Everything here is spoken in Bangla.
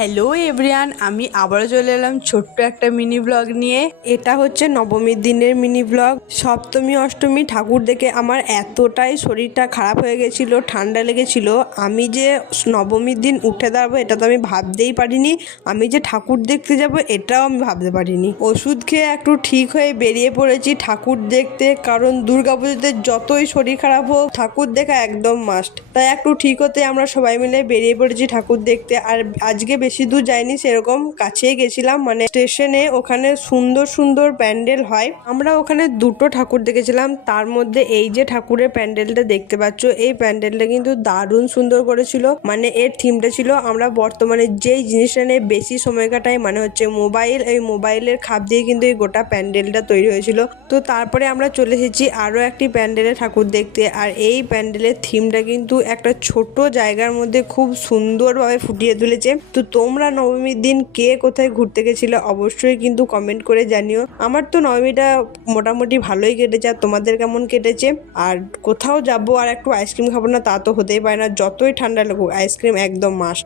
হ্যালো এভরিওয়ান, আমি আবারও চলে এলাম ছোট্ট একটা মিনি ব্লগ নিয়ে। এটা হচ্ছে নবমীর দিনের মিনি ব্লগ। সপ্তমী অষ্টমী ঠাকুর দেখে আমার এতটাই শরীরটা খারাপ হয়ে গেছিলো, ঠান্ডা লেগেছিল। আমি যে নবমীর দিন উঠে দাঁড়াবো এটা তো আমি ভাবতেই পারিনি। আমি যে ঠাকুর দেখতে যাব এটাও আমি ভাবতে পারিনি। ওষুধ খেয়ে একটু ঠিক হয়ে বেরিয়ে পড়েছি ঠাকুর দেখতে, কারণ দুর্গাপুজোতে যতই শরীর খারাপ হোক ঠাকুর দেখা একদম মাস্ট। তাই একটু ঠিক হতে আমরা সবাই মিলে বেরিয়ে পড়েছি ঠাকুর দেখতে। আর আজকে বেশি দূর যাইনি, সেরকম কাছেই গেছিলাম, মানে স্টেশনে। ওখানে সুন্দর সুন্দর প্যান্ডেল হয়। আমরা ওখানে দুটো ঠাকুর দেখেছিলাম, তার মধ্যে এই যে ঠাকুরের প্যান্ডেলটা দেখতে পাচ্ছ, এই প্যান্ডেলটা কিন্তু দারুণ সুন্দর করেছিল। মানে এর থিমটা ছিল আমরা বর্তমানে যেই জিনিসটা নিয়ে বেশি সময় কাটাই, মানে হচ্ছে মোবাইল। এই মোবাইলের খাপ দিয়ে কিন্তু এই গোটা প্যান্ডেলটা তৈরি হয়েছিল। তো তারপরে আমরা চলে এসেছি আরো একটি প্যান্ডেলে ঠাকুর দেখতে। আর এই প্যান্ডেলের থিমটা কিন্তু একটা ছোট জায়গার মধ্যে খুব সুন্দরভাবে ফুটিয়ে তুলেছে। তো তোমরা নবমীর দিন কে কোথায় ঘুরতে গেছিলে অবশ্যই কিন্তু কমেন্ট করে জানিও। আমার তো নবমীটা মোটামুটি ভালোই কেটেছে, আর তোমাদের কেমন কেটেছে? আর কোথাও যাবো আর একটু আইসক্রিম খাবো না তা তো হতেই পারে না, যতই ঠান্ডা লাগুক আইসক্রিম একদম মাস্ট।